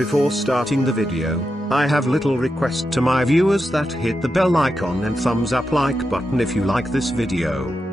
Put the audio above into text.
Before starting the video, I have little request to my viewers that hit the bell icon and thumbs up like button if you like this video.